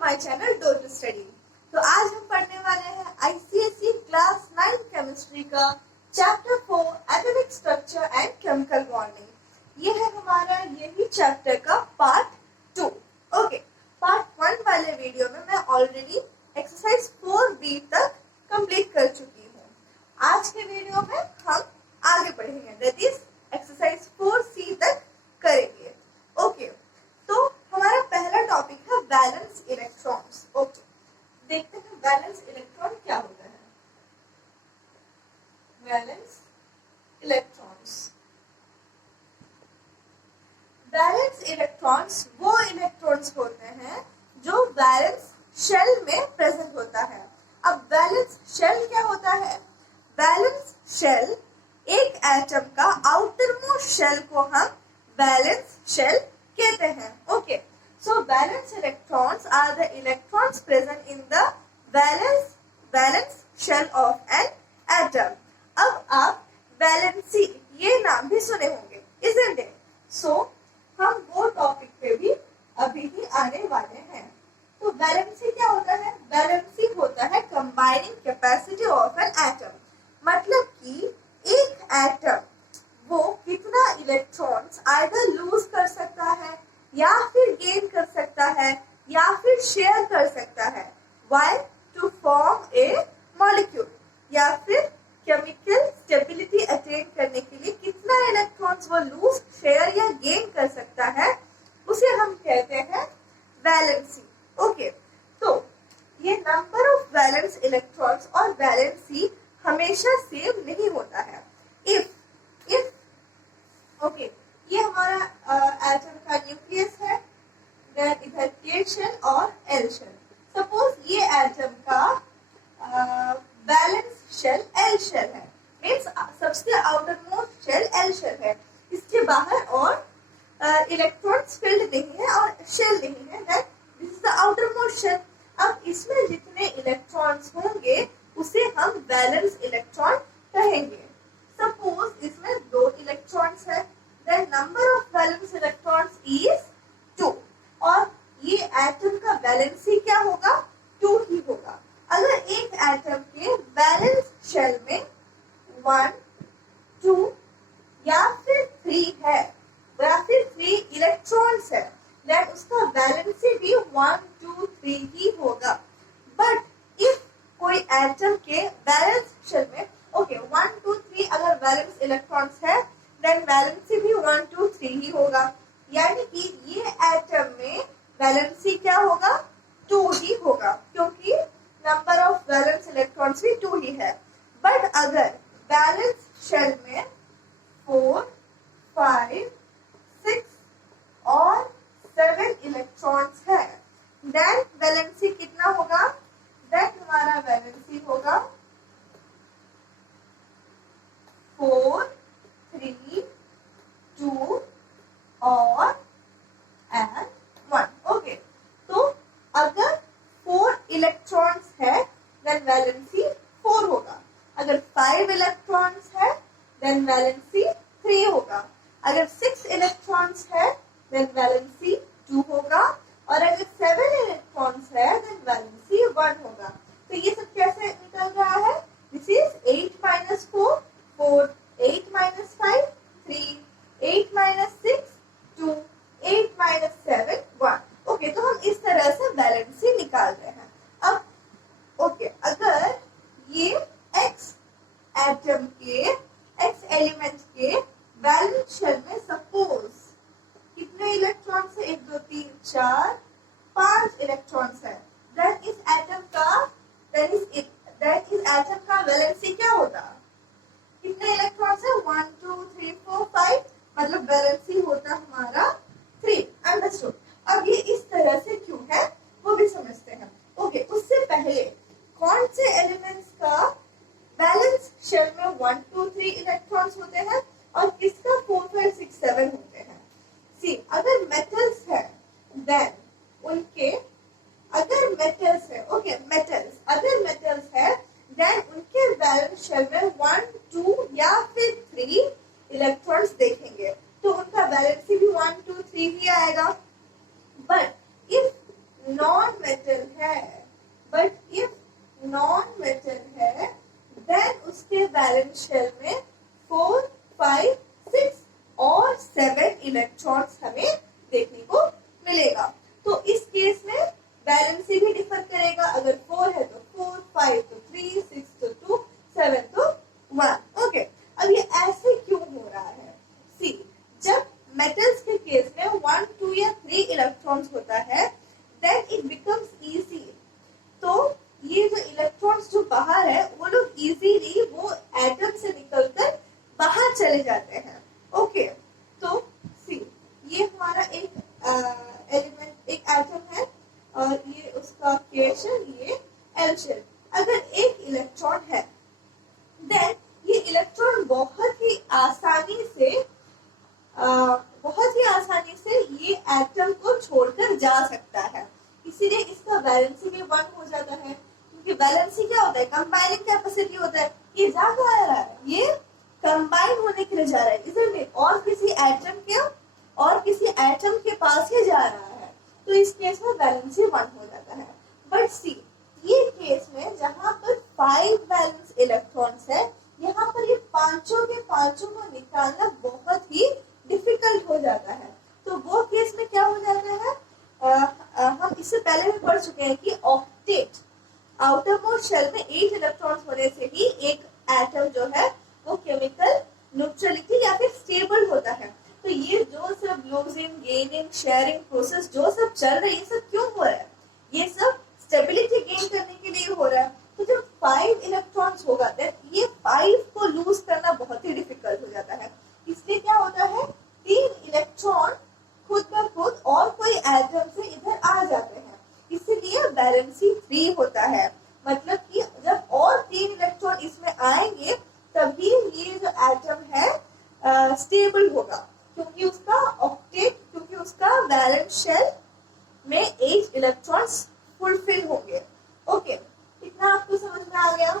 My channel डो to study. तो आज हम पढ़ने वाले हैं आईसीएसई क्लास 9 केमिस्ट्री का chapter 4 atomic structure and chemical bonding. ये है हमारा यही चैप्टर का पार्ट 2। ओके, पार्ट 1 वाले वीडियो में मैं ऑलरेडी एक्सरसाइज 4B तक कंप्लीट कर चुकी हूँ। आज के वीडियो में हम आगे बढ़ेंगे, दैट इज एक्सरसाइज 4C तक करेंगे। ओके, तो हमारा पहला टॉपिक है वैलेंस इलेक्ट्रॉन्स। ओके, देखते हैं वैलेंस इलेक्ट्रॉन क्या होता है। वैलेंस इलेक्ट्रॉन्स, वैलेंस इलेक्ट्रॉन्स वो इलेक्ट्रॉन्स होते हैं जो वैलेंस शेल में प्रेजेंट होता है। अब वैलेंस शेल क्या होता है? वैलेंस शेल एक एटम का आउटर मोस्ट शेल को हम वैलेंस शेल कहते हैं। Okay, so valence electrons are the electrons present in the valence shell of an atom। अब आप वैलेंसी ये नाम भी सुने होंगे, isn't it? So हम वो टॉपिक पे भी अभी ही आने वाले हैं। तो वैलेंसी क्या होता है? वैलेंसी होता है combining capacity of an atom. मतलब कि एक एटम वो कितना इलेक्ट्रॉन्स आइदर लूज कर सकता है या फिर गेन कर सकता है या फिर शेयर कर सकता है while to form a molecule, या फिर केमिकल स्टेबिलिटी अटेन करने के लिए कितना इलेक्ट्रॉन्स वो लूज, शेयर या गेन कर सकता है, उसे हम कहते हैं वैलेंसी। ओके, तो ये नंबर ऑफ वैलेंस इलेक्ट्रॉन्स और वैलेंसी हमेशा सेम नहीं होता है। इफ ओके, ये हमारा एटम का न्यूक्लियस है, देन इधर के शेल और एल शेल। सपोज ये एटम का बैलेंस शेल एल शेल है, मीन्स सबसे outer most shell L shell है, इसके बाहर और इलेक्ट्रॉन्स फिल्ड नहीं है और शेल नहीं है, then this is the outer most shell. अब इसमें जितने इलेक्ट्रॉन्स होंगे उसे हम वैलेंस इलेक्ट्रॉन कहेंगे। सपोज इसमें 2 इलेक्ट्रॉन्स है, then number of valence electrons is 2, और ये एटम का वैलेंसी क्या होगा? 2 ही होगा। अगर एक एटम के वैलेंस शेल में 1, 2 या फिर 3 है या फिर 3 इलेक्ट्रॉन्स है, देन उसका वैलेंसी भी 1, 2, 3 ही होगा। बट इफ कोई एटम के वैलेंस शेल में 1, 2, 3 अगर वैलेंस इलेक्ट्रॉन्स है, देन वैलेंसी भी 1, 2, 3 ही होगा। यानी कि ये एटम में वैलेंसी क्या होगा? 2 ही होगा, क्योंकि नंबर ऑफ वैलेंस इलेक्ट्रॉन्स भी 2 ही है। बट अगर वैलेंस शेल में 4, 5, 6 और 7 इलेक्ट्रॉन्स है, देन वैलेंसी कितना होगा? देन हमारा वैलेंसी होगा 4, 3, 2 और 1। ओके, तो अगर 4 इलेक्ट्रॉन्स है देन वैलेंसी 4 होगा। अगर 5 इलेक्ट्रॉन्स है देन वैलेंसी 3 होगा। अगर 6 इलेक्ट्रॉन्स है देन वैलेंसी 2 होगा, और अगर 7 इलेक्ट्रॉन्स है देन वैलेंसी 1 होगा। तो ये सब कैसे निकल रहा है? This is 8 minus 4, 4, 8 minus 5, 3, 8 minus 6, 2, 8 minus 7, 1। Okay, तो हम इस तरह से वैलेंसी निकाल रहे हैं। अब ओके, अगर ये एक्स एटम के, एक्स एलिमेंट के वैलेंस शेल में सपोज कितने इलेक्ट्रॉन्स है? 1, 2, 3, 4, 5 इलेक्ट्रॉन्स है, देन इस एटम का वैलेंसी क्या होता? कितने इलेक्ट्रॉन्स है? 1, 2, 3, 4, 5, मतलब वैलेंसी होता हमारा 3। अंडरस्टूड। अब ये इस तरह से क्यों है वो भी समझते हैं। ओके, उससे पहले कौन से एलिमेंट्स का वैलेंस शेल में 1, 2, 3 इलेक्ट्रॉन्स होते हैं और किसका 4, 5, 6, 7 होते हैं? सी, अगर मेटल्स है देन उनके, अगर मेटल्स है, ओके मेटल्स, अगर मेटल्स है देन उनके वैलेंस शेल में 1, 2 या फिर 3 इलेक्ट्रॉन्स देखेंगे, तो उनका वैलेंसी भी 1, 2, 3 ही आएगा। बट इफ नॉन मेटल है, बट इफ नॉन मेटल है देन उसके वैलेंस शेल में 4, 5, 6 और 7 इलेक्ट्रॉन्स हमें देखने को मिलेगा। तो इस केस में वैलेंसी भी डिफर करेगा, अगर 4 है तो 4, 5 तो 3, 6 तो 2, 7 तो 1। ओके, अब ये ऐसे क्यों हो रहा है? सी, जब मेटल्स के केस में 1, 2 या 3 इलेक्ट्रॉन्स होता है देन इट बिकम्स इजी। तो ये जो इलेक्ट्रॉन्स जो बाहर है वो लोग इजीली वो एटम से निकलकर बाहर चले जाते हैं। ओके, तो सी, ये हमारा एक एलिमेंट, एक एटम है और ये उसका K शेल, ये L शेल। अगर एक इलेक्ट्रॉन है देन ये इलेक्ट्रॉन बहुत ही आसानी से ये एटम को छोड़कर जा सकता है, इसीलिए इसका वैलेंसी भी 1 हो जाता है। क्योंकि वैलेंसी क्या होता है? कंबाइनिंग कैपेसिटी होता है। ये जा रहा है, ये कंबाइन होने के लिए जा रहा है, इसलिए और किसी एटम के पास ही जा रहा है, तो इस केस में वैलेंसी 1 हो जाता है। बट सी, ये केस में जहां पर 5 वैलेंस इलेक्ट्रॉन्स है, यहाँ पर ये पांचों के पांचों को निकालना बहुत ही डिफिकल्ट हो जाता है। तो वो केस में क्या हो जाता है, हम इससे पहले भी पढ़ चुके हैं कि ऑक्टेट, आउटर मोस्ट शेल में 8 इलेक्ट्रॉन्स होने से ही एक एटम जो है वो केमिकल न्यूट्रलिटी या फिर स्टेबल होता है। तो ये जो सब लूजिंग, गेनिंग, शेयरिंग प्रोसेस जो सब चल रहा है, ये सब क्यों हो रहा है? ये सब स्टेबिलिटी गेन करने के लिए हो रहा है। तो जब 5 इलेक्ट्रॉन्स होगा देन ये 5 को लूज करना बहुत ही डिफिकल्ट हो जाता है। इसलिए क्या होता है, 3 इलेक्ट्रॉन खुद ब खुद और कोई एटम से इधर आ जाते हैं, इसीलिए वैलेंसी 3 होता है। मतलब कि जब और 3 इलेक्ट्रॉन इसमें आएंगे तभी ये जो एटम है स्टेबल होगा, क्योंकि उसका वैलेंस शेल में 8 इलेक्ट्रॉन्स फुलफिल होंगे। ओके, इतना आपको समझ में आ गया?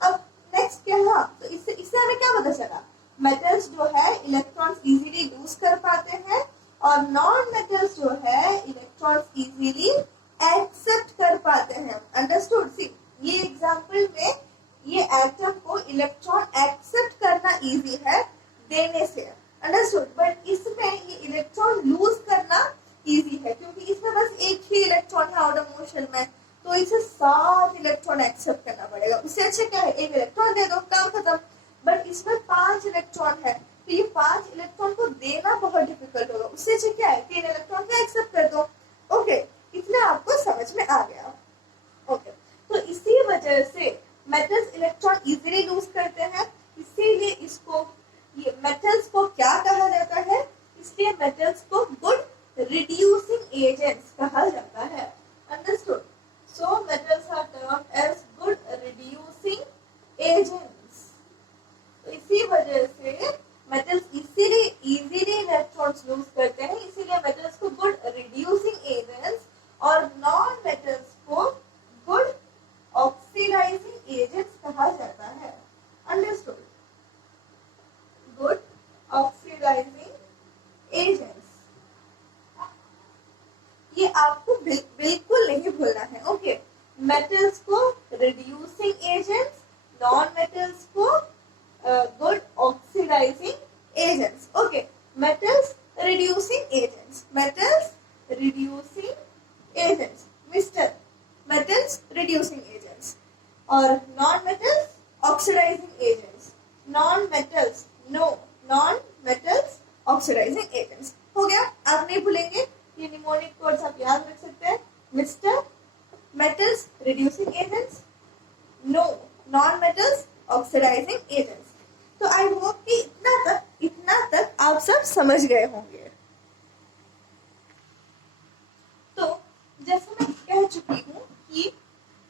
अब नेक्स्ट क्या है, तो इससे हमें क्या पता चला? मेटल्स जो है इलेक्ट्रॉन्स इजीली लूज कर पाते हैं और नॉन मेटल्स जो है इलेक्ट्रॉन्स इजीली एक्सेप्ट कर पाते हैं। अंडरस्टूड? सी, ये एग्जांपल में ये एटम को इलेक्ट्रॉन एक्सेप्ट करना इजी है देने से, अंडरस्टूड। बट इसमें ये इलेक्ट्रॉन लूज करना इजी है, क्योंकि इसमें बस एक ही इलेक्ट्रॉन है आउटर मोस्ट शेल में, तो इसे 7 इलेक्ट्रॉन एक्सेप्ट करना पड़ेगा। उससे अच्छा क्या है, एक इलेक्ट्रॉन दे दो, काम खत्म। बट इसमें 5 इलेक्ट्रॉन है, तो ये 5 इलेक्ट्रॉन को देना बहुत डिफिकल्ट होगा। उससे अच्छा क्या है, 3 इलेक्ट्रॉन को एक्सेप्ट कर दो। ओके, इतना आपको समझ में आ गया? ओके, तो इसी वजह से मेटल्स इलेक्ट्रॉन इजीली लूज करते हैं, इसीलिए इसको, ये मेटल्स को क्या कहा जाता है? इसलिए मेटल्स को गुड रिड्यूसिंग एजेंट्स कहा जाता है। Understood? So metals are termed as good reducing agents. तो इसी वजह से मेटल्स इजीली इलेक्ट्रॉन्स लूज करते हैं, इसीलिए मेटल्स को गुड रिड्यूसिंग एजेंट्स और नॉन मेटल्स को गुड ऑक्सीडाइजिंग एजेंट्स कहा जाता है। अंडरस्टूड? गुड ऑक्सीडाइजिंग एजेंट्स, ये आपको बिल्कुल नहीं भूलना है। ओके, मेटल्स को रिड्यूसिंग एजेंट्स, नॉन मेटल्स को good oxidising agents. Okay, metals reducing agents, metals reducing agents, mister metals reducing agents, और non metals oxidising agents, non metals oxidising agents. हो गया? आप नहीं भूलेंगे, ये निमोनिक कोड्स आप याद रख सकते हैं। Mister metals reducing agents, non metals oxidising agents. तो आई होप कि इतना तक आप सब समझ गए होंगे। तो जैसे मैं कह चुकी हूँ कि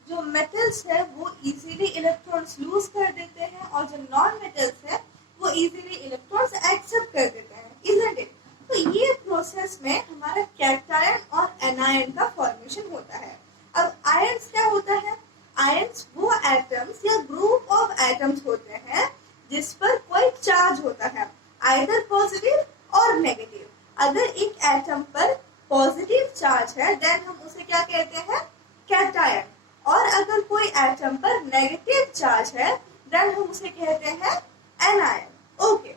जो मेटल्स है वो इजीली इलेक्ट्रॉन्स लूज कर देते हैं और जो नॉन मेटल्स है वो इजीली इलेक्ट्रॉन्स एक्सेप्ट कर देते हैं, isn't it? तो ये प्रोसेस में हमारा कैटायन और एनायन का फॉर्मेशन होता है। अब आयंस क्या होता है? आयंस वो एटम्स या ग्रुप ऑफ एटम्स होते हैं जिस पर कोई चार्ज होता है, आइदर पॉजिटिव और नेगेटिव। अगर एक एटम पर पॉजिटिव चार्ज है देन हम उसे क्या कहते हैं? कैटायन। और अगर कोई एटम पर नेगेटिव चार्ज है देन हम उसे कहते हैं एनायन। ओके,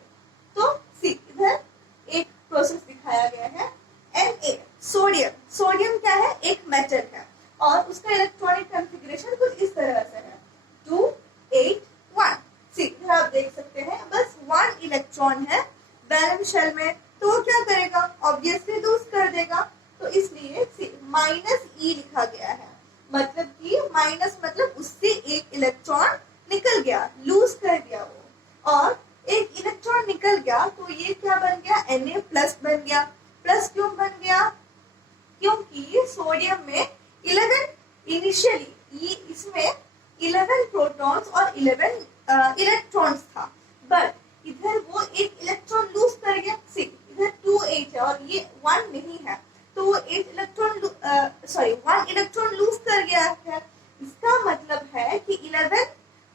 तो सी इधर एक प्रोसेस दिखाया गया है Na, सोडियम। सोडियम क्या है? एक मेटल है और उसका इलेक्ट्रॉनिक कॉन्फ़िगरेशन कुछ इस तरह से है 2 8 1। सी इधर आप देख सकते हैं बस 1 इलेक्ट्रॉन है वैलेंस शेल में, तो वो क्या करेगा? ऑब्वियसली लूज कर देगा, तो इसलिए माइनस ई लिखा गया है। मतलब कि माइनस मतलब उससे एक इलेक्ट्रॉन निकल गया, लूज कर दिया वो, और एक इलेक्ट्रॉन निकल गया तो ये क्या बन गया? Na प्लस बन गया। प्लस क्यों बन गया? क्योंकि सोडियम में 11 इनिशियली इसमें 11 प्रोटॉन्स और 11 इलेक्ट्रॉन्स था, बट इधर वो एक इलेक्ट्रॉन लूज कर गया। सी इधर 2 8 है और ये 1 नहीं है, तो वो 1 इलेक्ट्रॉन लूज कर गया है। इसका मतलब है कि 11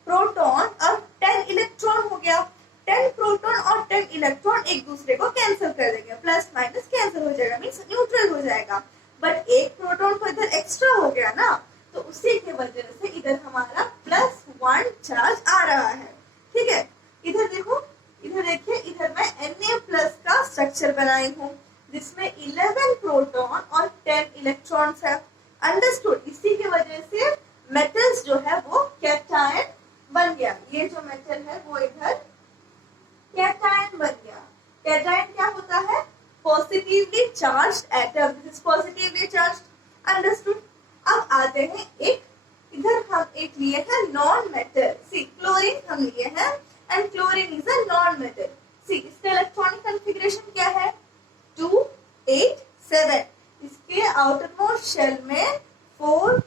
प्रोटॉन और 10 इलेक्ट्रॉन हो गया। 10 प्रोटॉन और 10 इलेक्ट्रॉन एक दूसरे को कैंसिल कर देंगे, प्लस माइनस कैंसिल हो जाएगा, मीन्स न्यूट्रल हो जाएगा। बट एक प्रोटॉन को इधर एक्स्ट्रा हो गया ना, तो उसी की वजह से इधर हमारा +1 चार्ज आ रहा है। ठीक है, इधर देखो, इधर देखिए, इधर मैं Na प्लस का स्ट्रक्चर बनाई हूँ जिसमें 11 प्रोटॉन और 10 इलेक्ट्रॉन्स है। अंडरस्टूड? इसी की वजह से मेटल्स जो है वो कैटायन बन गया। ये जो मेटल है वो इधर कैटायन बन गया। कैटायन क्या होता है? Positively charged atom. This is positively charged. Understood? अब आते हैं इधर हम एक लिए हैं नॉन मेटल। सी क्लोरीन हम लिए हैं and chlorine is a non metal. See इसका इलेक्ट्रॉनिक कॉन्फ़िगरेशन क्या है? 2 8 7। इसके आउटर मोस्ट शेल में 4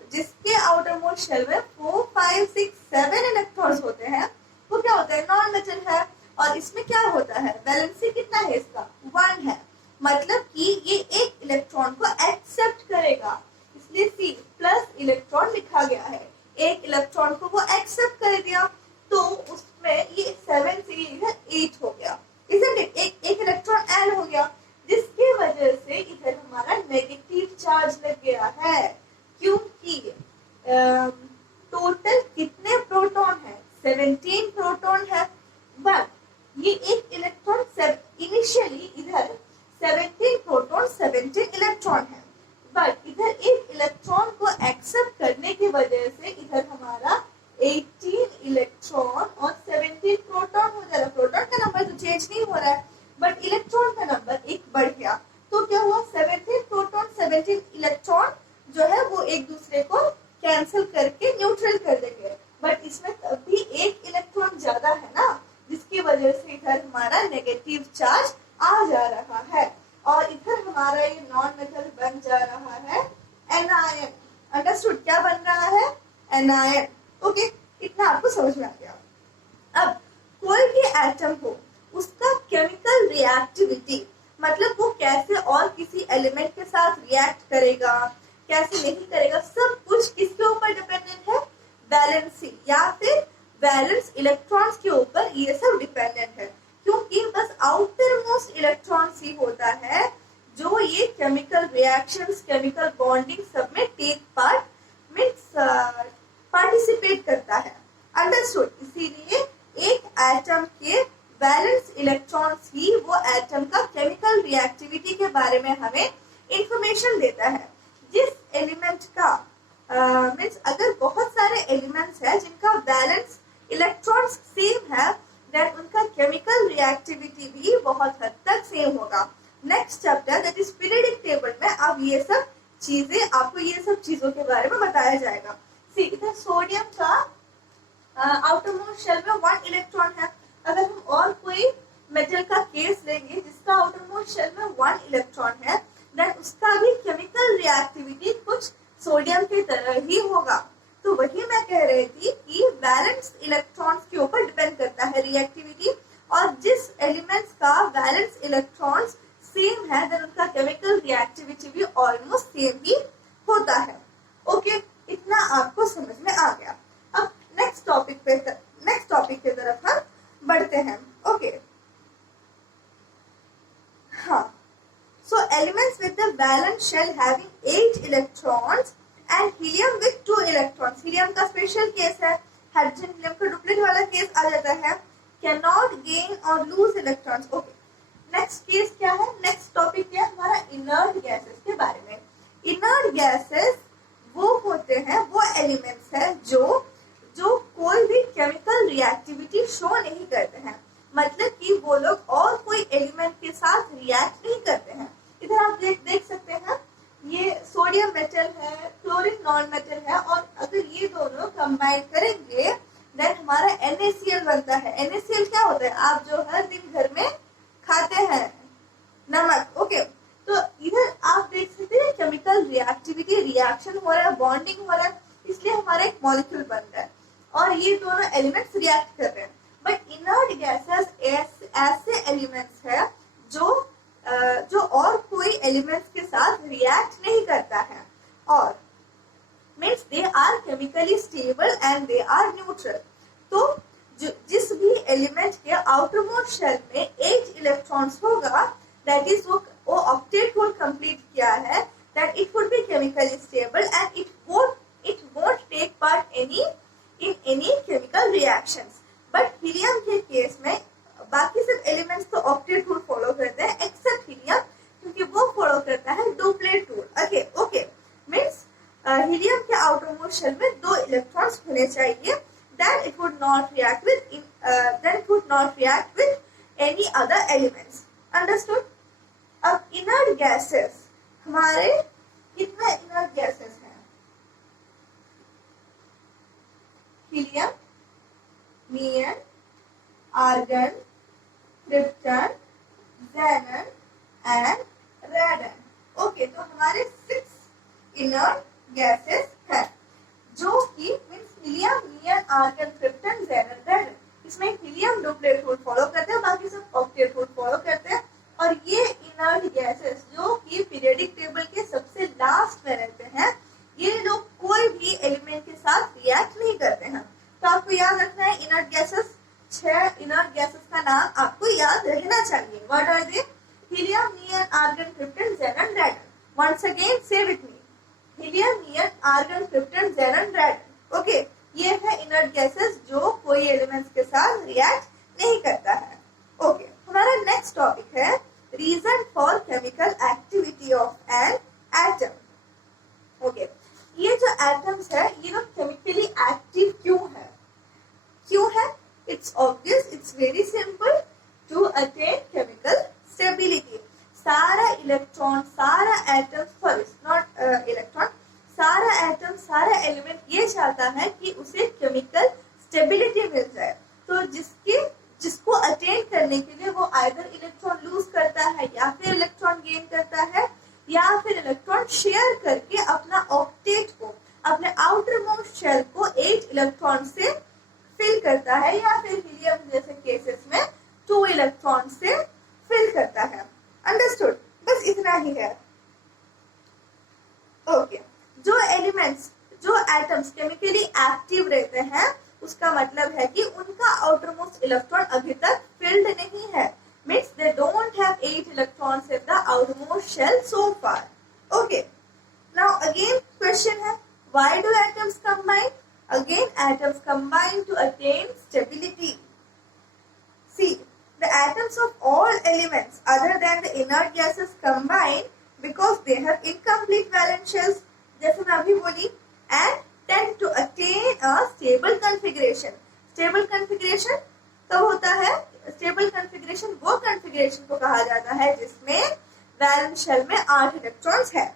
5 6 7 इलेक्ट्रॉन्स होते हैं, वो क्या होता है? नॉन मेटल है। और इसमें क्या होता है? वैलेंसी कितना है इसका? 1 है। मतलब कि ये एक इलेक्ट्रॉन को एक्सेप्ट करेगा, इसलिए सी प्लस इलेक्ट्रॉन लिखा गया है। एक इलेक्ट्रॉन को वो एक्सेप्ट कर दिया, तो उसमें ये 7 से इधर 8 हो गया, इसलिए एक इलेक्ट्रॉन ऐड हो गया, जिसकी वजह से इधर हमारा नेगेटिव चार्ज लग गया है। क्योंकि टोटल कितने प्रोटॉन है? 17 प्रोटॉन है, बट ये एक इलेक्ट्रॉन इनिशियली इधर 17 प्रोटॉन 17 इलेक्ट्रॉन है, बट इधर एक इलेक्ट्रॉन को एक्सेप्ट करने की वजह से इधर हमारा 18 इलेक्ट्रॉन और 17 प्रोटॉन हो जाएगा। प्रोटॉन का नंबर तो चेंज नहीं हो रहा है, बट इलेक्ट्रॉन का नंबर एक बढ़ गया। तो क्या हुआ? 17 प्रोटॉन 17 इलेक्ट्रॉन जो है वो एक दूसरे को कैंसिल करके न्यूट्रल कर देंगे, बट इसमें तभी एक इलेक्ट्रॉन ज्यादा है ना, जिसकी वजह से इधर हमारा नेगेटिव चार्ज आ जा रहा है। और इधर हमारा ये नॉन मेटल बन जा रहा है एनायन। अंडरस्टूड? क्या बन रहा है? एनायन। ओके, इतना आपको समझ में आ गया। अब कोई भी एटम हो, उसका केमिकल रिएक्टिविटी मतलब वो कैसे और किसी एलिमेंट के साथ रिएक्ट करेगा, कैसे नहीं करेगा, सब कुछ किसके ऊपर डिपेंडेंट है? वैलेंसी या फिर वैलेंस इलेक्ट्रॉन्स के ऊपर ये सब डिपेंडेंट है। क्योंकि बस आउटर मोस्ट इलेक्ट्रॉन्स ही होता है जो ये केमिकल रिएक्शंस, केमिकल बॉन्डिंग सब में टेक पार्ट मींस पार्टिसिपेट करता है। अंडरस्टूड? इसीलिए एक एटम के वैलेंस इलेक्ट्रॉन्स ही वो एटम का केमिकल रिएक्टिविटी के बारे में हमें इंफॉर्मेशन देता है। जिस एलिमेंट का मींस अगर बहुत सारे एलिमेंट्स हैं जिनका वैलेंस इलेक्ट्रॉन्स सेम है, देन उनका केमिकल रिएक्टिविटी भी बहुत हद तक सेम होगा। Next chapter that is periodic table में अब ये सब चीजें आपको ये सब चीजों के बारे में बताया जाएगा। सी इधर सोडियम का आउटर मोस्ट शेल में 1 इलेक्ट्रॉन है। अगर हम और कोई मेटल का केस लेंगे जिसका आउटर मोस्ट शेल में 1 इलेक्ट्रॉन है, देन उसका भी केमिकल रिएक्टिविटी कुछ सोडियम की तरह ही होगा। तो वही मैं कह रही थी कि वैलेंस इलेक्ट्रॉन्स के ऊपर डिपेंड करता है रिएक्टिविटी, और जिस एलिमेंट्स का वैलेंस इलेक्ट्रॉन्स सेम है देन उनका केमिकल रिएक्टिविटी भी ऑलमोस्ट सेम ही होता है। ओके, इतना आपको समझ में आ गया। अब नेक्स्ट टॉपिक की तरफ हम बढ़ते हैं। ओके, हाँ, so elements with the valence shell having 8 electrons and helium with 2 electrons, helium का स्पेशल केस है, हाइड्रोजन हीलियम का डुप्लीकेट वाला केस आ जाता है, कैन नॉट गेन और loose electrons. Okay, next case क्या है, नेक्स्ट टॉपिक क्या है हमारा, इनर्ट गैसेस के बारे में। इनर्ट गैसेस वो होते हैं, वो एलिमेंट्स है जो कोई भी केमिकल रिएक्टिविटी शो नहीं करते हैं, मतलब कि वो लोग और कोई एलिमेंट के साथ रिएक्ट नहीं करते हैं। इधर आप देख सकते हैं, ये सोडियम मेटल है, क्लोरीन नॉन मेटल है, और अगर ये दोनों कंबाइन करेंगे देन हमारा NaCl बनता है। NaCl क्या होता है, आप जो हर दिन घर में खाते हैं, नमक। ओके, तो इधर आप देख सकते हैं केमिकल रिएक्टिविटी, रिएक्शन हो रहा है, बॉन्डिंग हो रहा है, इसलिए हमारा एक मॉलिक्यूल बन रहा है और ये दोनों एलिमेंट्स रिएक्ट कर रहे हैं। बट इनर्ट गैसेस ऐसे एलिमेंट्स है जो और कोई एलिमेंट्स के साथ रिएक्ट नहीं करता है, और means they are chemically stable and they are neutral. तो जिस भी एलिमेंट के आउटर मोस्ट शेल में 8 इलेक्ट्रॉन्स होगा, दैट इज वो ऑक्टेट होल कंप्लीट किया है, that it would be chemically stable and it won't take part in any chemical reactions. But helium के केस में बाकी सब एलिमेंट्स तो ऑक्टेट रूल फॉलो करते हैं एक्सेप्ट हीलियम, क्योंकि वो फॉलो करता है duplet rule. Okay, means helium के आउटर मोस्ट शेल में 2 इलेक्ट्रॉन्स होने चाहिए, then it would not react with any other elements. Understood? अब inert gases, हमारे कितने inert gases हैं, helium, neon, argon, krypton, xenon and radon. Okay, तो हमारे 6 inert gases हैं, जो कि means helium, neon, argon, krypton, xenon, radon. इसमें हीलियम डुप्लेट रूल फॉलो करते हैं, बाकी सब ऑक्टेट रूल फॉलो करते हैं। और ये इनर्ट गैसेस जो कि पीरियोडिक टेबल के सबसे लास्ट में रहते हैं, ये लोग कोई भी एलिमेंट के साथ रिएक्ट नहीं करते हैं। तो आपको याद रखना है इनर्ट गैसेस, 6 इनर्ट गैसेस का नाम आपको याद रहना चाहिए। What are they? Helium, neon, argon, krypton, xenon, radon. Once again say with me, helium, neon, argon, krypton, xenon, radon. Okay, ये है इनर्ट गैसेस जो कोई एलिमेंट्स के साथ रिएक्ट नहीं करता है। ओके, हमारा नेक्स्ट टॉपिक है reason for chemical activity of an atom. Okay, ये जो एटम्स है ये लोग केमिकली एक्टिव क्यों है? It's obvious, it's very simple, to attain chemical stability. सारा इलेक्ट्रॉन, सारा एटम, सॉरी नॉट इलेक्ट्रॉन, सारा एटम, सारा एलिमेंट ये चाहता है कि उसे केमिकल स्टेबिलिटी मिल जाए। तो जिसको अटेन करने के लिए वो आइदर इलेक्ट्रॉन लूज करता है या फिर इलेक्ट्रॉन गेन करता है, या फिर इलेक्ट्रॉन शेयर करके अपना ऑक्टेट को, अपने आउटर मोस्ट शेल को 8 इलेक्ट्रॉन से फिल करता है, या फिर हीलियम जैसे केसेस में 2 इलेक्ट्रॉन से फिल करता है। अंडरस्टूड? बस इतना ही है। ओके, जो एलिमेंट्स, जो एटम्स केमिकली एक्टिव रहते हैं, उसका मतलब है कि उनका आउटर मोस्ट इलेक्ट्रॉन अभी तक फिल्ड नहीं है, means they don't have 8 electrons in the outermost shell so far. Okay, now again question है, why do atoms combine? Again atoms combine to attain stability. See, the atoms of all elements other than the inert gases combine because they have incomplete valence shells, जैसे मैं अभी बोली, and tend to attain a stable configuration. Stable configuration कब होता है? Stable configuration वो configuration को कहा जाता है जिसमें वैलेंस शेल में 8 इलेक्ट्रॉन्स है।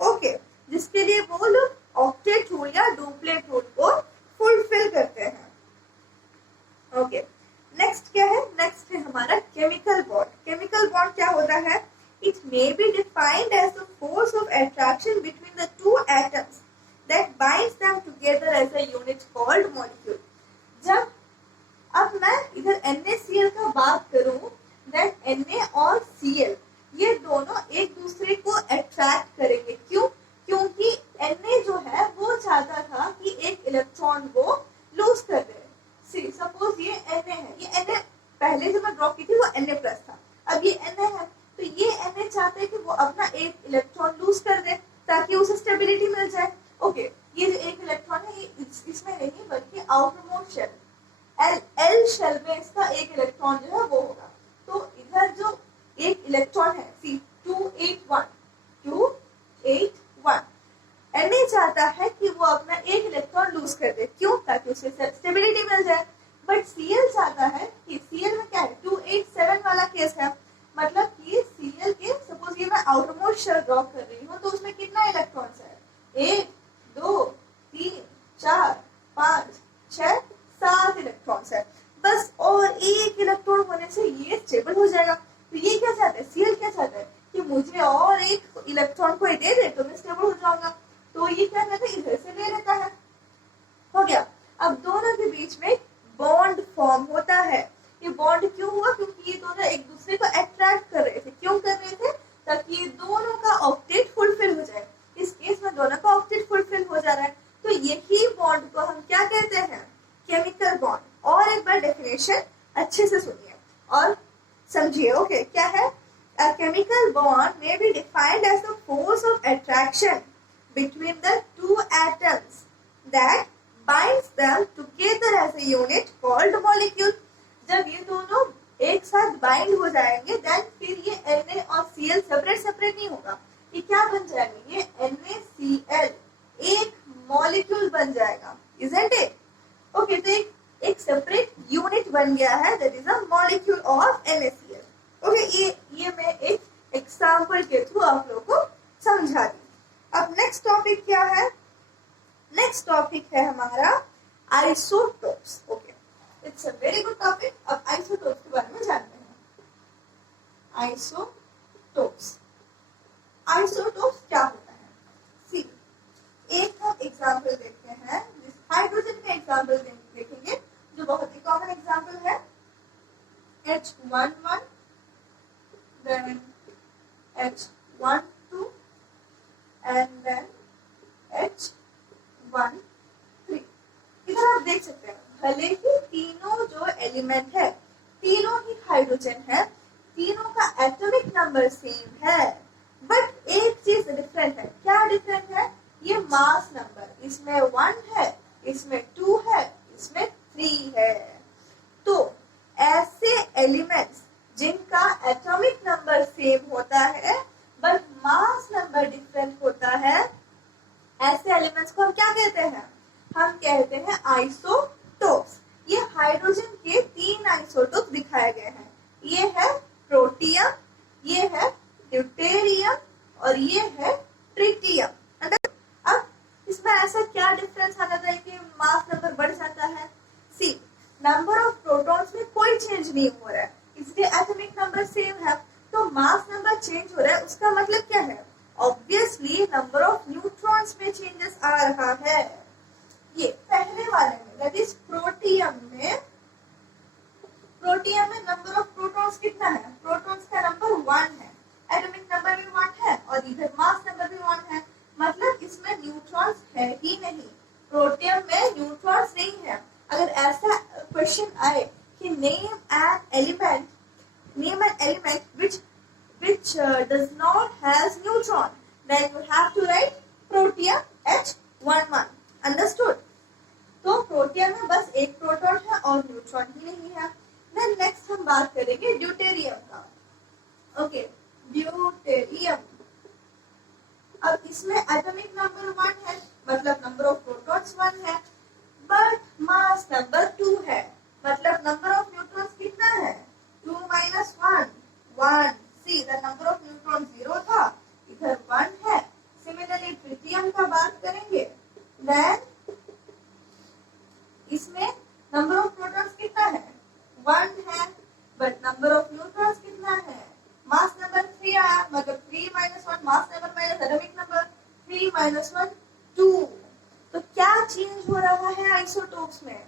ओके, जिसके लिए वो लोग ऑक्टेट रूल या डुप्लेट रूल को फुलफिल करते हैं। ओके, नेक्स्ट क्या है? नेक्स्ट है हमारा केमिकल बॉन्ड। केमिकल बॉन्ड क्या होता है? It may be defined as the force of attraction between the 2 atoms that binds them together as a unit called molecule. जब अब मैं इधर NaCl का बात करूं, देन Na और Cl ये दोनों एक दूसरे को अट्रैक्ट करेंगे। क्यों? क्योंकि Na जो है वो चाहता था कि एक इलेक्ट्रॉन को लूज कर दे। सपोज ये Na है, ये Na पहले जो मैं ड्रॉ की थी वो Na प्लस था, अब ये Na है, तो ये Na चाहते हैं कि वो अपना एक इलेक्ट्रॉन लूज कर दे ताकि उसे स्टेबिलिटी मिल जाए। ओके, ये जो एक इलेक्ट्रॉन है ये इसमें नहीं बल्कि outer most shell L shell में इसका एक इलेक्ट्रॉन जो है वो होगा। तो इधर जो एक इलेक्ट्रॉन है सी 281 Na चाहता है कि वो अपना एक इलेक्ट्रॉन लूज कर दे, क्यों? ताकि उसे स्टेबिलिटी मिल जाए। बट Cl चाहता है कि Cl में क्या है 287 वाला केस है, मतलब कि Cl के सपोज ये मैं आउटर मोस्ट शेल ड्रॉ कर रही हूँ तो उसमें कितना इलेक्ट्रॉन्स है 1 2 3 4 5 6 7 इलेक्ट्रॉन्स है बस, और एक इलेक्ट्रॉन होने से ये स्टेबल हो जाएगा। तो ये क्या चाहता है Cl क्या चाहता है कि मुझे और एक इलेक्ट्रॉन को दे दे तो मैं स्टेबल हो जाऊंगा। तो ये क्या करता है इधर से ले लेता है, हो गया। अब दोनों के बीच में बॉन्ड फॉर्म होता है। ये बॉन्ड क्यों हुआ? क्योंकि ये दोनों एक दूसरे को अट्रैक्ट कर रहे थे। क्यों कर रहे थे? ताकि ये दोनों का ऑक्टेट फुलफिल हो जाए। इस केस में दोनों का ऑक्टेट फुलफिल हो जा रहा है, तो यही बॉन्ड को हम क्या कहते हैं? Chemical bond. और एक बार डेफिनेशन अच्छे से सुनिए और समझिए। ओके, क्या है? A chemical bond may be defined as the force of attraction between the two atoms that binds them together as a unit called molecule. जब ये दोनों एक साथ बाइंड हो जाएंगे देन फिर ये Na और Cl सेपरेट नहीं होगा, ये क्या बन जाएंगे? ये NaCl एक मॉलिक्यूल बन जाएगा, isn't it? ओके, तो एक सेपरेट यूनिट बन गया है, that is a molecule of NaCl। Okay, ये मैं एक एग्जांपल के थ्रू आप लोगों को समझा दी। अब नेक्स्ट टॉपिक क्या है? नेक्स्ट टॉपिक है हमारा isotopes. Okay, it's a very good topic. अब आइसोटोप्स के बारे में जानते हैं। आइसोटोप्स क्या होता है? सी, एक हम एग्जांपल देखते हैं, हाइड्रोजन का एग्जांपल देखेंगे जो बहुत ही कॉमन एग्जांपल है। H11 then H12 and then H13। इधर आप देख सकते हैं भले ही तीनों जो एलिमेंट है तीनों ही हाइड्रोजन है, तीनों का एटॉमिक नंबर सेम है, बट एक चीज डिफरेंट है। क्या डिफरेंट है? ये मास नंबर, इसमें 1 है, इसमें 2 है, इसमें 3 है। तो ऐसे एलिमेंट्स जिनका एटॉमिक नंबर सेम होता है बट मास नंबर डिफरेंट होता है, ऐसे एलिमेंट्स को हम क्या कहते हैं? हम कहते हैं आइसोटोप्स। ये हाइड्रोजन के 3 आइसोटोप दिखाए गए हैं। ये है प्रोटियम, ये है ड्यूटेरियम और ये है ट्रिटियम। अब इसमें ऐसा क्या डिफरेंस आ जाता है कि मास नंबर बढ़ जाता है? सी, नंबर ऑफ प्रोटॉन्स में कोई चेंज नहीं हो रहा है, इसलिए एटॉमिक नंबर सेम है। तो मास नंबर चेंज हो रहा है, उसका मतलब क्या है? ऑब्वियसली नंबर ऑफ न्यूट्रॉन्स में चेंजेस आ रहा है। ये पहले वाले में दैट इज प्रोटियम में नंबर ऑफ प्रोटॉन्स कितना है? प्रोटॉन्स का नंबर 1 है, एटॉमिक नंबर भी 1 है और इधर मास नंबर भी 1 है, मतलब इसमें न्यूट्रॉन्स है ही नहीं। प्रोटियम में न्यूट्रॉन्स नहीं है। अगर ऐसा क्वेश्चन आए कि name an element which does not has neutron, then you have to write protium H11। Understood? तो प्रोटियम में बस एक प्रोटॉन है और न्यूट्रॉन ही नहीं है। देन नेक्स्ट हम बात करेंगे ड्यूटेरियम का। Okay, deuterium. अब इसमें एटॉमिक नंबर 1 है, मतलब नंबर ऑफ प्रोटॉन्स 1 है, बट मास नंबर 2 है, मतलब नंबर ऑफ न्यूट्रॉन्स कितना है? 2 minus 1 1। See, the number of neutron 0 था, इधर 1 है। सिमिलरली ट्रिटियम का बात करेंगे, देन इसमें नंबर ऑफ प्रोटॉन्स कितना है? 1 है, बट नंबर ऑफ न्यूट्रॉन्स कितना है? मास नंबर 3 आया, मतलब 3 minus 1 mass number minus atomic number, 3 minus 1 2। तो क्या चेंज हो रहा है आइसोटोप्स में?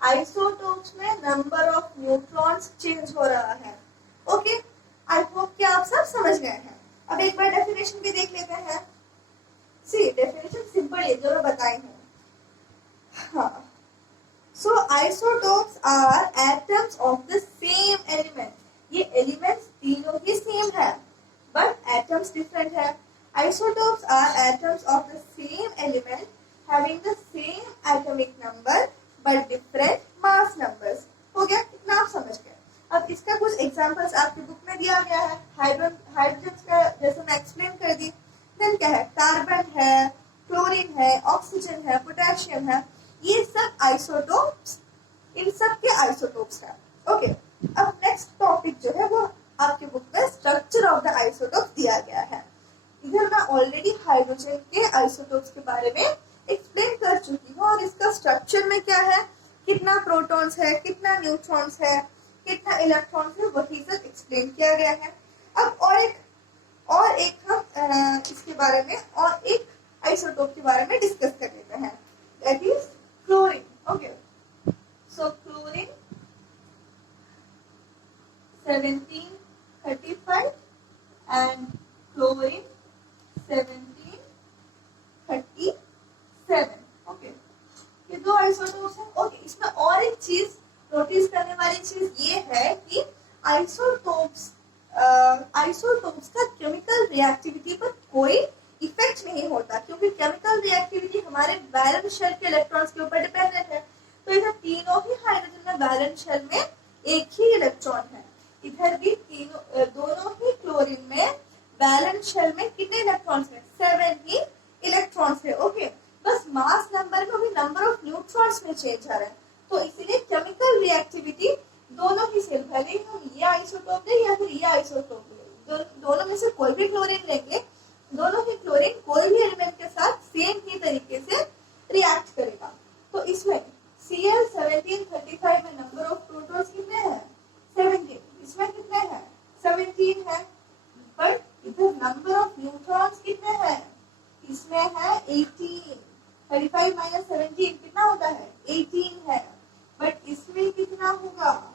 आइसोटोप्स में नंबर ऑफ न्यूट्रॉन्स चेंज हो रहा है। ओके, आई होप कि आप सब समझ गए हैं। अब एक बार डेफिनेशन भी देख लेते हैं। सी, डेफिनेशन सिंपल है जो मैं बताई हूँ। हाँ, so isotopes are atoms of the same element. ये एलिमेंट्स तीनों ही सेम है बट एटम्स डिफरेंट है। Isotopes are atoms of the same element having the same atomic number but different mass numbers। हो गया, इतना आप समझ गए। अब इसका कुछ एग्जांपल्स आपकी बुक में दिया गया है। हाइड्रोजन का जैसे मैं एक्सप्लेन कर दी। देन क्या है, कार्बन है, क्लोरीन है, ऑक्सीजन है, पोटेशियम है, ये सब आइसोटोप्स, इन सब के आइसोटोप्स है। ओके, अब नेक्स्ट टॉपिक जो है वो आपके बुक में स्ट्रक्चर ऑफ द आइसोटोप्स दिया गया है। इधर मैं ऑलरेडी हाइड्रोजन के आइसोटोप्स के बारे में एक्सप्लेन कर चुकी हूँ और इसका स्ट्रक्चर में क्या है, कितना प्रोटॉन्स है, कितना न्यूट्रॉन्स है, कितना इलेक्ट्रॉन्स है, वही सब एक्सप्लेन किया गया है। अब और एक हम इसके बारे में और एक आइसोटोप के बारे में डिस्कस कर लेते हैं, that is chlorine. Okay, so chlorine 1735 and chlorine 1737। Okay, ये दो आइसोटोप्स हैं। ओके, इसमें और एक चीज नोटिस करने वाली चीज ये है कि आइसोटोप्स का केमिकल रिएक्टिविटी पर कोई इफेक्ट नहीं होता, क्योंकि केमिकल रिएक्टिविटी हमारे वैलेंस शेल के इलेक्ट्रॉन्स के ऊपर डिपेंडेंट है। तो इधर तीनों ही हाइड्रोजन में वैलेंस शेल में एक ही इलेक्ट्रॉन है, इधर भी दोनों ही क्लोरीन में वैलेंस शेल में कितने इलेक्ट्रॉन्स हैं, 7 ही इलेक्ट्रॉन्स है। ओके, बस मास नंबर में भी नंबर ऑफ न्यूट्रॉन्स में चेंज आ रहा है। तो इसीलिए केमिकल रिएक्टिविटी दोनों ही से, भले ही हम ये आइसोटोप ले या फिर ये आइसोटोप ले, दोनों में से कोई भी क्लोरीन लेंगे, दोनों ही क्लोरीन कोई भी एलिमेंट के साथ सेम ही तरीके से रिएक्ट करेगा। तो इसमें Cl1735 में नंबर ऑफ प्रोटॉन्स कितने हैं, 17। इसमें कितने हैं, 17 है। बट इधर नंबर ऑफ न्यूट्रॉन्स कितने हैं, इसमें है 18। 35 माइनस 17 कितना होता है, 18 है। बट इसमें कितना होगा,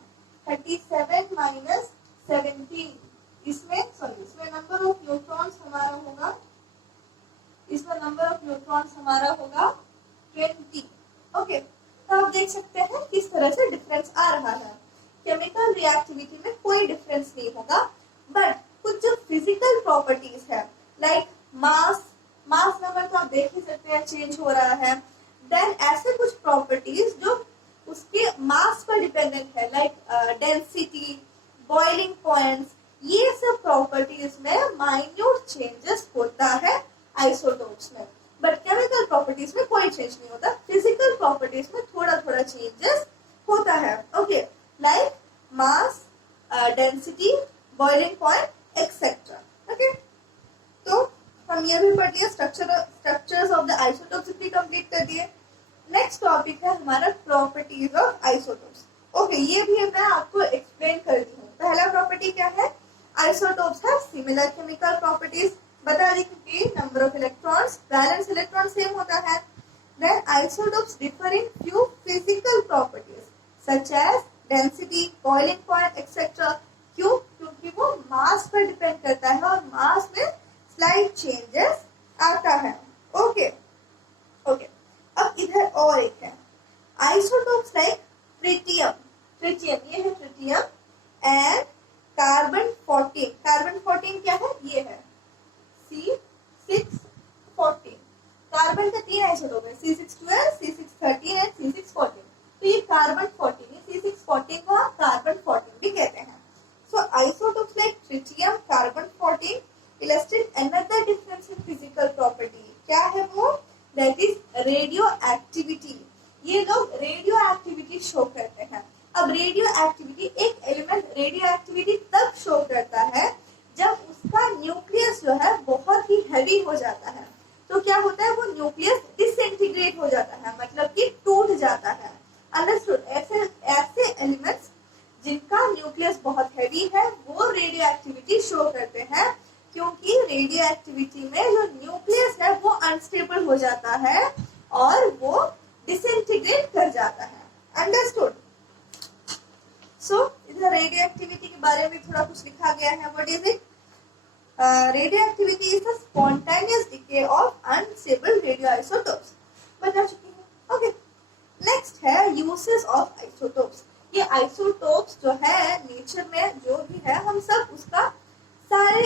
37 माइनस 17, इसमें नंबर ऑफ न्यूट्रॉन्स हमारा होगा, इसमें नंबर ऑफ न्यूट्रॉन्स हमारा होगा 20। ओके, तो आप देख सकते हैं किस तरह से डिफरेंस आ रहा है। केमिकल रिएक्टिविटी में कोई डिफरेंस नहीं होगा, बट कुछ जो फिजिकल प्रॉपर्टीज है लाइक मास नंबर तो आप देख ही सकते हैं चेंज हो रहा है। देन ऐसे कुछ प्रॉपर्टीज जो उसके मास पर डिपेंडेंट है लाइक डेंसिटी, बॉइलिंग पॉइंट्स, ये सब प्रॉपर्टीज में माइन्यूट चेंजेस होता है आइसोटोप्स में। बट केमिकल प्रॉपर्टीज में कोई चेंज नहीं होता, फिजिकल प्रॉपर्टीज में थोड़ा थोड़ा चेंजेस होता है। Okay, like mass, density, boiling point etcetera. Okay, तो हम ये भी पढ़ लिया, स्ट्रक्चर्स ऑफ द आइसोटोप्स भी कंप्लीट कर दिए। नेक्स्ट टॉपिक है हमारा प्रॉपर्टीज ऑफ आइसोटोप्स। ओके, ये भी मैं आपको एक्सप्लेन कर दी हूँ। पहला प्रॉपर्टी क्या है, isotopes have similar chemical properties, बता दी कि number of electrons, valence electron same होता है। Then isotopes differ in few physical properties such as density, boiling point etcetera. क्यों, क्योंकि वो मास पर डिपेंड करता है और मास में स्लाइट चेंजेस आता है। ओके, अब इधर और एक है आइसोटोप्स लाइक ट्रिटियम, ये है ट्रिटियम एंड कार्बन 14। कार्बन 14 क्या है, ये है C614। कार्बन का 3 आइसोटोप है, C612, C613 एंड C614। तो ये कार्बन 14 है, C614 को हम कार्बन 14 भी कहते हैं। So isotopes like tritium, carbon 14 illustrate another difference in physical property। क्या है वो, that is रेडियो एक्टिविटी। ये लोग रेडियो एक्टिविटी शो करते हैं। अब रेडियो एक्टिविटी, एक एलिमेंट रेडियो एक्टिविटी तब शो करता है जब उसका न्यूक्लियस जो है बहुत ही हैवी हो जाता है। तो क्या होता है, वो न्यूक्लियस डिसइंटीग्रेट हो जाता है, मतलब कि टूट जाता है। अंडरस्टूड। ऐसे एलिमेंट्स जिनका न्यूक्लियस बहुत हैवी है वो रेडियो एक्टिविटी शो करते हैं, क्योंकि रेडियो एक्टिविटी में जो न्यूक्लियस है वो अनस्टेबल हो जाता है और वो डिसइंटीग्रेट कर जाता है। अंडरस्टूड। सो इधर रेडियो एक्टिविटी के बारे में थोड़ा कुछ लिखा गया है। What is it, radio activity is the spontaneous decay of unstable radio isotopes. बता चुकी हूँ। ओके, नेक्स्ट है यूसेस ऑफ आइसोटोप्स। ये आइसोटोप्स जो है नेचर में जो भी है, हम सब उसका सारे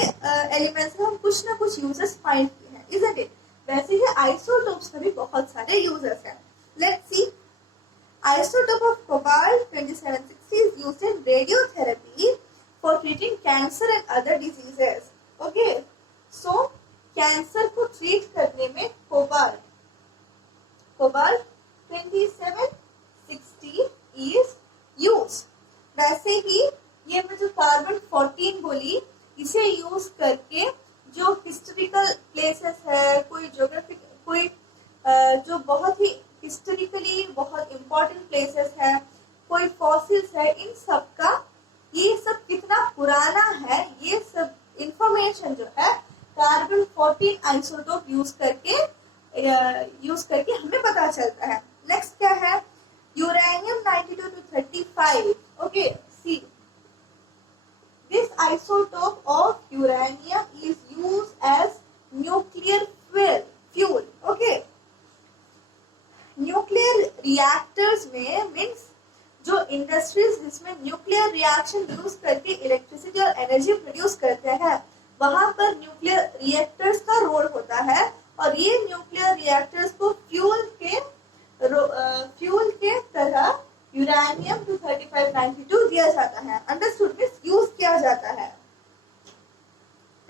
एलिमेंट्स में हम कुछ ना कुछ यूजेस फाइंड किए हैं, इजंट इट। वैसे ही आइसोटोप्स का भी बहुत सारे सारे यूजेस हैं. Let's see. Isotope of cobalt 2760 is used in radiotherapy for treating cancer and other diseases. Okay, so cancer को ट्रीट करने में कोबाल्ट 2760 is used. वैसे ही ये मैं जो कार्बन 14 बोली, इसे यूज करके जो हिस्टोरिकल प्लेसेस है, कोई ज्योग्राफिक, कोई जो बहुत ही हिस्टोरिकली बहुत इंपॉर्टेंट प्लेसेस है, कोई फॉसिल्स है, इन सब का ये सब कितना पुराना है, ये सब इंफॉर्मेशन जो है कार्बन 14 आइसोटोप यूज करके हमें पता चलता है. नेक्स्ट क्या है? Uranium 92 to 35. Okay, see. This isotope of uranium is used as nuclear fuel. Okay. Nuclear reactors में मीन्स जो इंडस्ट्रीज जिसमें न्यूक्लियर रिएक्शन यूज करके इलेक्ट्रिसिटी और एनर्जी प्रोड्यूस करते हैं, वहां पर न्यूक्लियर रिएक्टर्स का रोल होता है. और ये न्यूक्लियर रिएक्टर्स को फ्यूल के तरह यूरेनियम 23592 दिया जाता है. अंडरस्टूड? मीन्स यूज किया जाता है.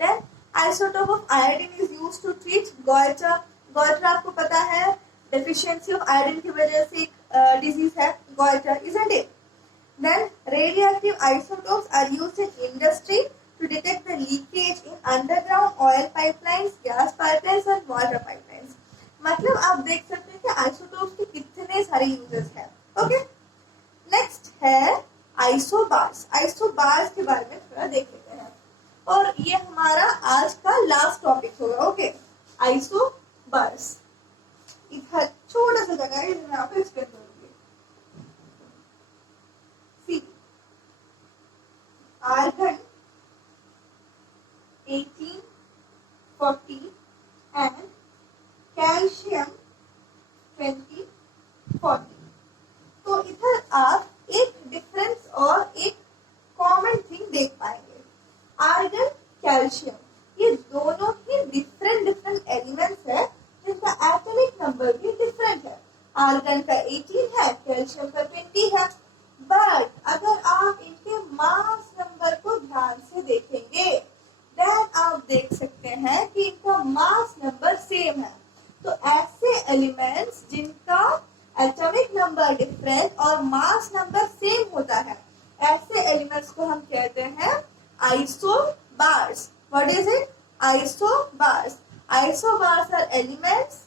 Then isotope of iodine is used to treat goiter. Goiter आपको पता है, डेफिशिएंसी ऑफ आयोडीन की वजह से डिजीज है goitre, isn't it? Then radioactive isotopes are used in industry to detect the leakage in underground oil pipelines, gas pipelines and water pipelines. मतलब आप देख सकते हैं कि आइसोटोप्स के कितने सारे यूजेस हैं. ओके, नेक्स्ट है आइसोबार्स. आइसोबार्स के बारे में थोड़ा देख लेते हैं और ये हमारा आज का लास्ट टॉपिक होगा. Okay, isobars. इधर छोटा सा जगह है जिसमें आप एक्सप्लेन करूंगी. सी. Argon 1840 and calcium 2040. तो इधर आप एक डिफरेंस और एक कॉमन थिंग देख पाएंगे. आर्गन, कैल्शियम, ये दोनों ही डिफरेंट एलिमेंट्स है जिनका एटॉमिक नंबर भी डिफरेंट है. आर्गन का 18 है, कैल्शियम का 20 है. बट अगर आप इनके मास नंबर को ध्यान से देखेंगे, देन आप देख सकते हैं कि इनका मास नंबर सेम है. तो ऐसे एलिमेंट्स जिनका एटॉमिक नंबर डिफरेंट और मास नंबर सेम होता है, ऐसे एलिमेंट्स को हम कहते हैं isobars. What is it? Isobars. Isobars are elements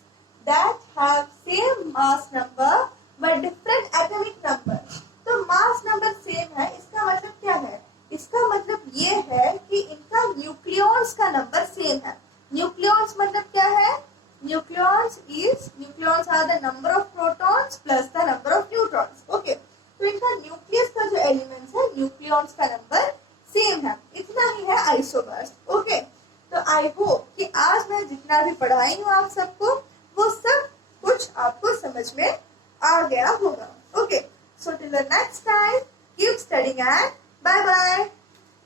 that have same mass number but different atomic number. तो mass number same है, इसका मतलब क्या है? इसका मतलब ये है कि इनका न्यूक्लियॉन्स का नंबर सेम है. न्यूक्लियॉन्स मतलब क्या है? Nucleons are the number of protons plus the number of neutrons. Okay, तो इनका न्यूक्लियस का जो एलिमेंट्स है, न्यूक्लियॉन्स का नंबर सेम है. इतना ही है आइसोबार्स. ओके, तो आई होप कि आज मैं जितना भी पढ़ाई हूँ आप सबको, वो सब कुछ आपको समझ में आ गया होगा. Okay, so till the next time, keep studying and bye bye.